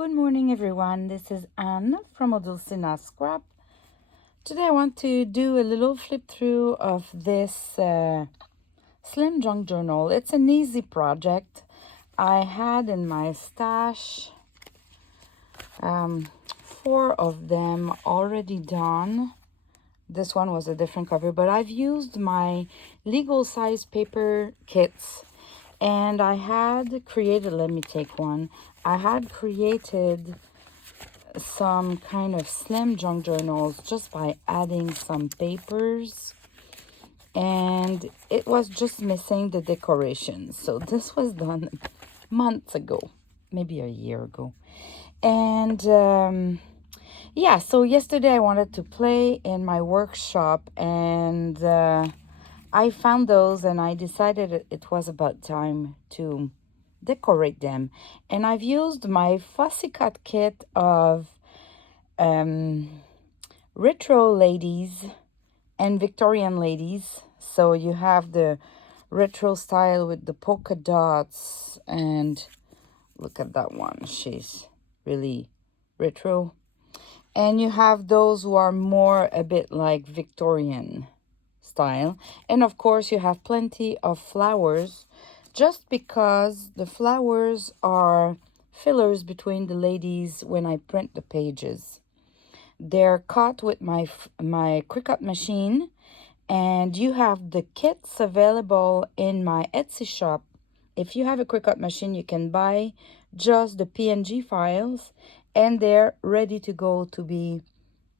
Good morning, everyone. This is Anne from Odulcina Scrap. Today I want to do a little flip through of this slim junk journal. It's an easy project. I had in my stash 4 of them already done. This one was a different cover, but I've used my legal size paper kits. And I had created, let me take one. I had created some kind of slim junk journals just by adding some papers. And it was just missing the decoration. So this was done months ago, maybe a year ago. And yeah, so yesterday I wanted to play in my workshop and I found those and I decided it was about time to decorate them. And I've used my Fussy cut kit of retro ladies and Victorian ladies. So you have the retro style with the polka dots, and look at that one. She's really retro. And you have those who are more a bit like Victorian style. And of course, you have plenty of flowers, just because the flowers are fillers between the ladies when I print the pages. They're cut with my quick cut machine, and you have the kits available in my Etsy shop. If you have a quick cut machine, you can buy just the PNG files, and they're ready to go to be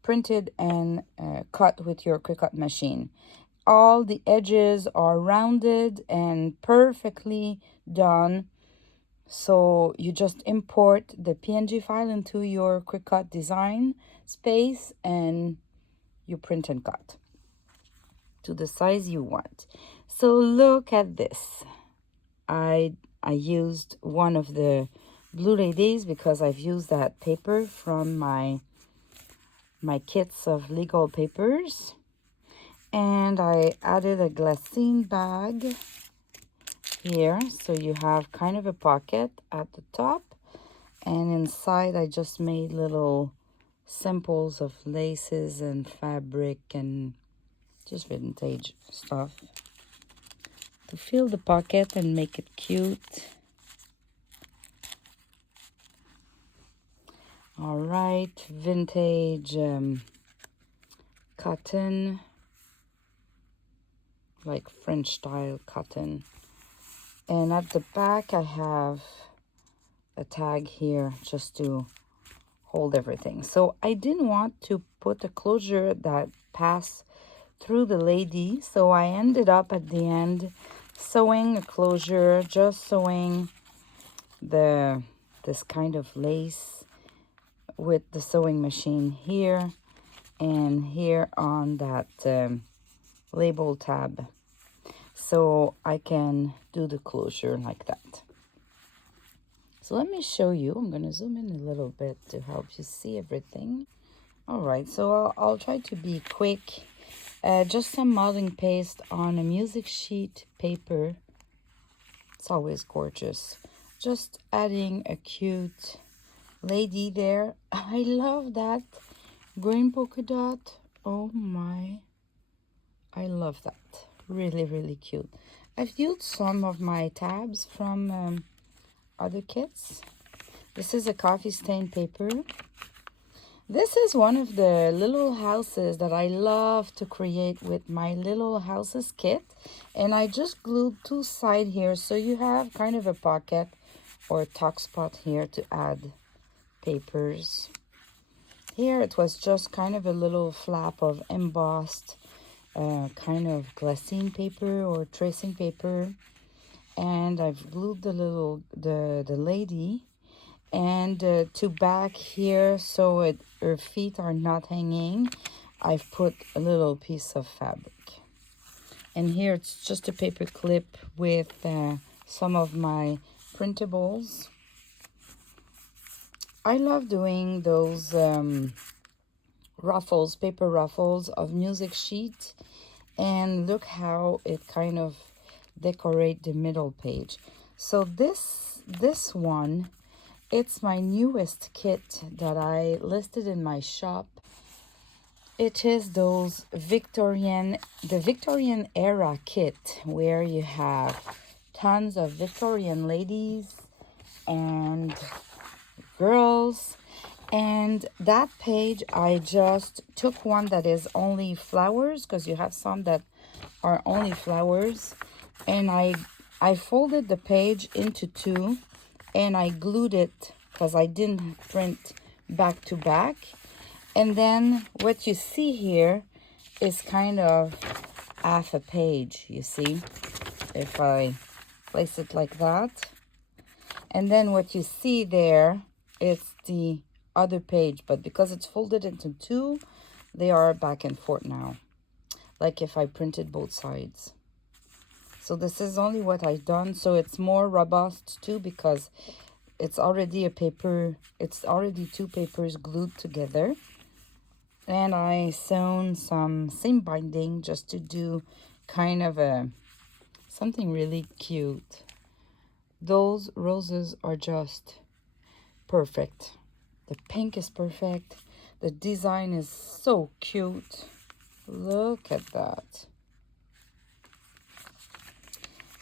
printed and cut with your quick cut machine. All the edges are rounded and perfectly done. So you just import the PNG file into your quick cut design space and you print and cut to the size you want. So look at this. I used one of the Blue Ladies because I've used that paper from my kits of legal papers. And I added a glassine bag here, so you have kind of a pocket at the top, and inside I just made little samples of laces and fabric and just vintage stuff to fill the pocket and make it cute. All right, vintage cotton, like French style cotton. And at the back I have a tag here just to hold everything. So I didn't want to put a closure that passed through the lady, so I ended up at the end sewing a closure, just sewing this kind of lace with the sewing machine here and here on that label tab, so I can do the closure like that. So let me show you. I'm going to zoom in a little bit to help you see everything. All right, so I'll try to be quick. Just some modeling paste on a music sheet paper. It's always gorgeous. Just adding a cute lady there. I love that green polka dot. Oh my, I love that. Really, really cute. I've used some of my tabs from other kits. This is a coffee stain paper. This is one of the little houses that I love to create with my little houses kit. And I just glued 2 sides here, so you have kind of a pocket or a tuck spot here to add papers. Here it was just kind of a little flap of embossed kind of glassine paper or tracing paper. And I've glued the lady and to back here, so her feet are not hanging, I've put a little piece of fabric. And here it's just a paper clip with some of my printables. I love doing those ruffles, paper ruffles of music sheet, and look how it kind of decorate the middle page. So this one It's my newest kit that I listed in my shop. It is those the Victorian era kit where you have tons of Victorian ladies and girls. And that page, I just took one that is only flowers, because you have some that are only flowers. And I folded the page into two, and I glued it because I didn't print back to back. And then what you see here is kind of half a page, you see, if I place it like that. And then what you see there, it's the other page, but because it's folded into two, they are back and forth now, like if I printed both sides. So this is only what I've done, so it's more robust too, because it's already a paper, it's already two papers glued together. And I sewn some seam binding just to do kind of something really cute. Those roses are just perfect. The pink is perfect. The design is so cute. Look at that.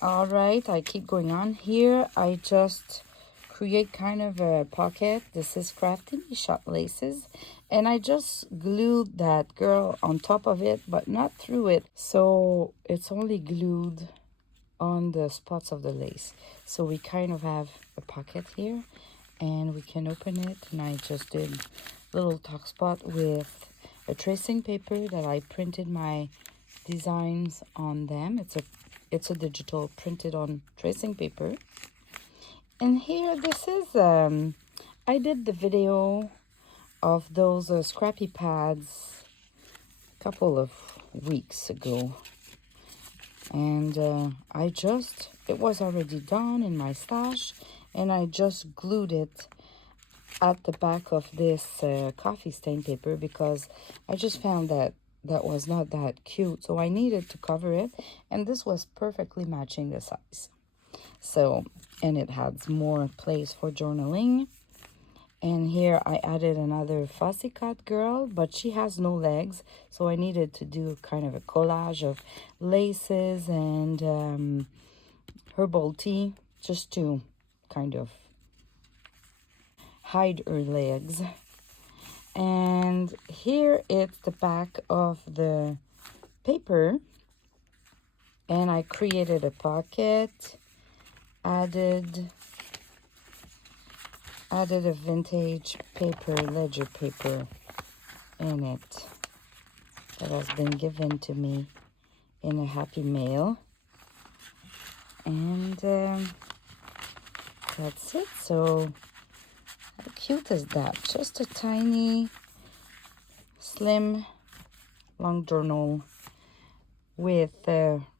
All right, I keep going on. Here I just create kind of a pocket. This is Crafty Shot Laces, and I just glued that girl on top of it, but not through it, so it's only glued on the spots of the lace. So we kind of have a pocket here, and we can open it. And I just did little tuck spot with a tracing paper that I printed my designs on them. It's a digital printed on tracing paper. And here, this is, I did the video of those scrappy pads a couple of weeks ago. And it was already done in my stash, and I just glued it at the back of this coffee stain paper, because I just found that was not that cute. So I needed to cover it, and this was perfectly matching the size. So, and it has more place for journaling. And here I added another Fussy cut girl, but she has no legs, so I needed to do kind of a collage of laces and herbal tea, just to kind of hide her legs. And here it's the back of the paper, and I created a pocket, added a vintage paper, ledger paper in it that has been given to me in a happy mail. And that's it. So how cute is that? Just a tiny, slim, long journal with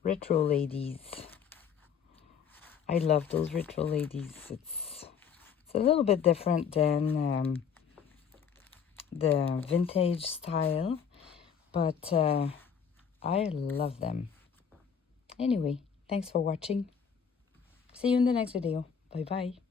retro ladies. I love those retro ladies. It's a little bit different than the vintage style, but I love them. Anyway, thanks for watching. See you in the next video. Bye-bye.